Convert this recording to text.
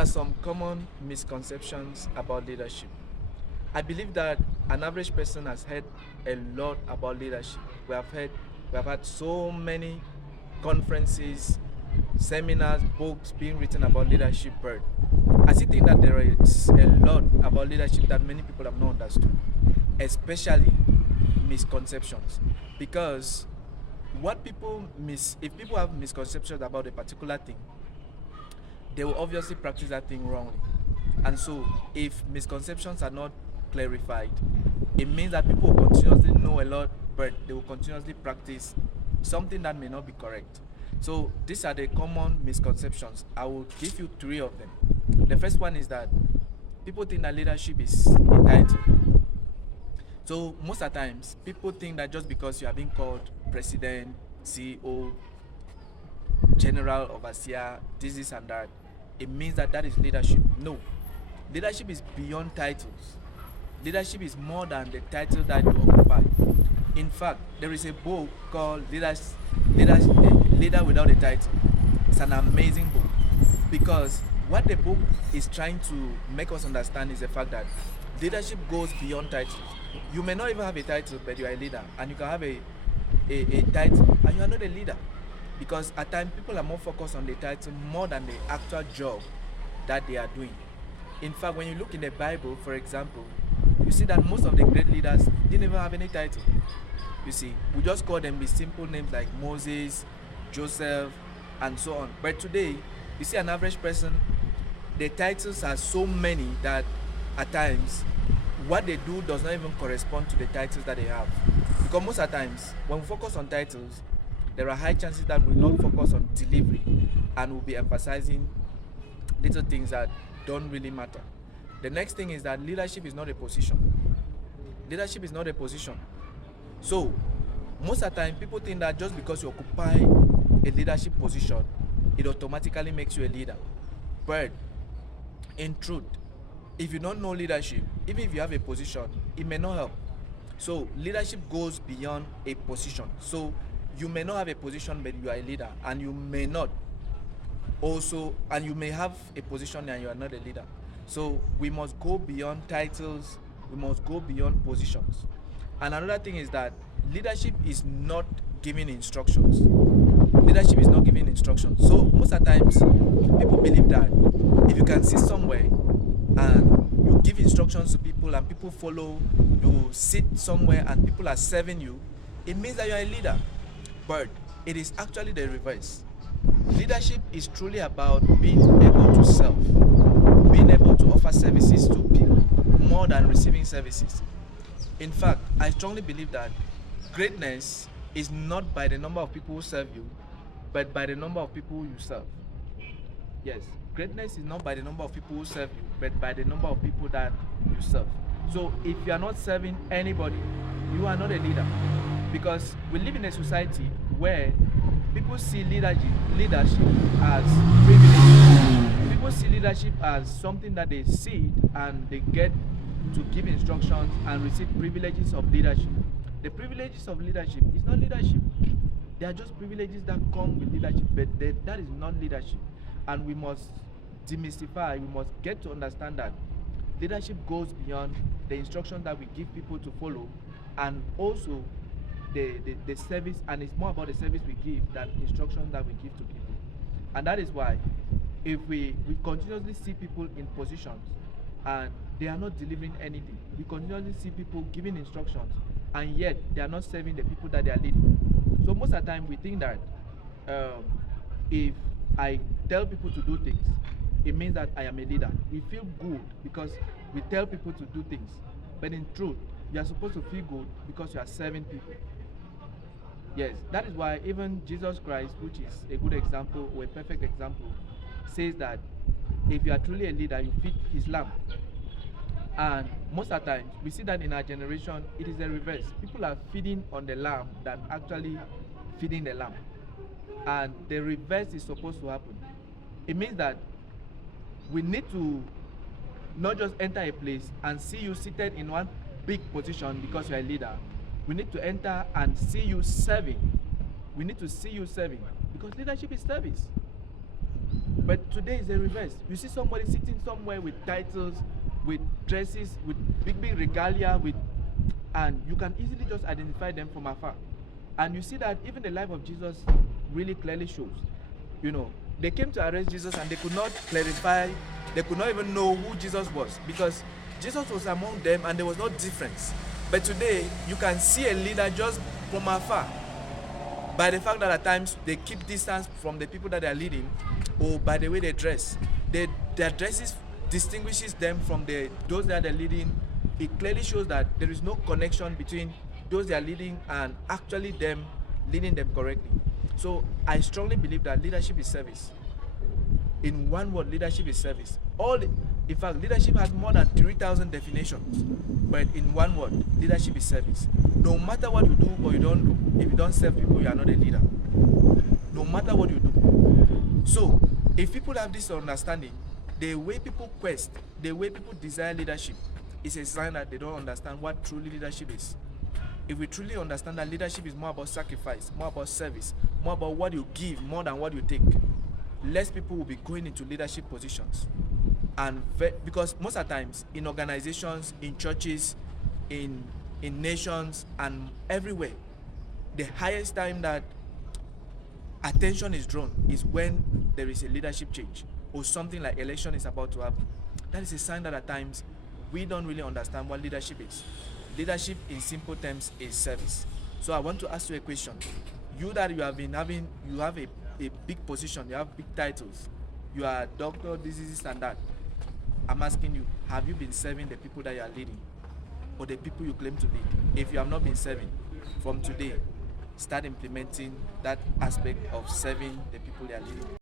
are some common misconceptions about leadership. I believe that an average person has heard a lot about leadership. We have had so many conferences, seminars, books being written about leadership, but I still think that there is a lot about leadership that many people have not understood, especially misconceptions. Because if people have misconceptions about a particular thing, they will obviously practice that thing wrongly. And so, if misconceptions are not clarified, it means that people will continuously know a lot, but they will continuously practice something that may not be correct. So, these are the common misconceptions. I will give you three of them. The first one is that people think that leadership is a title. So, most of the times, people think that just because you are being called president, CEO, general overseer, this and that, it means that that is leadership. No, leadership is beyond titles. Leadership is more than the title that you occupy. In fact, there is a book called Leader Without a Title. It's an amazing book because what the book is trying to make us understand is the fact that leadership goes beyond titles. You may not even have a title, but you are a leader, and you can have a title and you are not a leader. Because at times people are more focused on the title more than the actual job that they are doing. In fact, when you look in the Bible, for example, you see that most of the great leaders didn't even have any title. You see, we just call them with simple names like Moses, Joseph, and so on. But today, you see an average person, the titles are so many that at times what they do does not even correspond to the titles that they have. Because most of the times, when we focus on titles, there are high chances that we will not focus on delivery and we'll be emphasizing little things that don't really matter. The next thing is that leadership is not a position. Leadership is not a position. So, most of the time, people think that just because you occupy a leadership position, it automatically makes you a leader. But in truth, if you don't know leadership, even if you have a position, it may not help. So, leadership goes beyond a position. So, you may not have a position, but you are a leader, and you may not also, and you may have a position and you are not a leader. So we must go beyond titles, we must go beyond positions. And another thing is that leadership is not giving instructions. Leadership is not giving instructions. So most of the times, people believe that if you can sit somewhere and you give instructions to people and people follow, you sit somewhere and people are serving you, it means that you are a leader. But it is actually the reverse. Leadership is truly about being able to serve, being able to offer services to people more than receiving services. In fact, I strongly believe that greatness is not by the number of people who serve you, but by the number of people you serve. Yes, greatness is not by the number of people who serve you, but by the number of people that you serve. So if you are not serving anybody, you are not a leader. Because we live in a society where people see leadership as privilege. People see leadership as something that they see and they get to give instructions and receive privileges of leadership. The privileges of leadership is not leadership. They are just privileges that come with leadership, but that is not leadership. And we must demystify, we must get to understand that leadership goes beyond the instructions that we give people to follow, and also the service, and it's more about the service we give than instructions that we give to people. And that is why if we continuously see people in positions and they are not delivering anything, we continuously see people giving instructions and yet they are not serving the people that they are leading. So most of the time we think that if I tell people to do things, it means that I am a leader. We feel good because we tell people to do things, but in truth you are supposed to feel good because you are serving people. Yes, that is why even Jesus Christ, which is a good example or a perfect example, says that if you are truly a leader, you feed his lamb. And most of the times, we see that in our generation, it is the reverse. People are feeding on the lamb than actually feeding the lamb. And the reverse is supposed to happen. It means that we need to not just enter a place and see you seated in one big position because you're a leader. We need to enter and see you serving. We need to see you serving because leadership is service. But today is the reverse. You see somebody sitting somewhere with titles, with dresses, with big regalia, and you can easily just identify them from afar. And you see that even the life of Jesus really clearly shows. You know, they came to arrest Jesus and they could not clarify, they could not even know who Jesus was, because Jesus was among them and there was no difference. But today, you can see a leader just from afar by the fact that at times they keep distance from the people that they are leading, or by the way they dress. Their dresses distinguishes them from those that they're leading. It clearly shows that there is no connection between those they are leading and actually them leading them correctly. So I strongly believe that leadership is service. In one word, leadership is service. In fact, leadership has more than 3,000 definitions. But in one word, leadership is service. No matter what you do or you don't do, if you don't serve people, you are not a leader. No matter what you do. So, if people have this understanding, the way people quest, the way people desire leadership, is a sign that they don't understand what truly leadership is. If we truly understand that leadership is more about sacrifice, more about service, more about what you give more than what you take, less people will be going into leadership positions. And because most of the times in organizations, in churches, in nations and everywhere, the highest time that attention is drawn is when there is a leadership change or something like election is about to happen. That is a sign that at times we don't really understand what leadership is. Leadership in simple terms is service. So I want to ask you a question. You that you have been having, you have a big position, you have big titles, you are a doctor, this and that. I'm asking you, have you been serving the people that you are leading or the people you claim to lead? If you have not been serving, from today, start implementing that aspect of serving the people you are leading.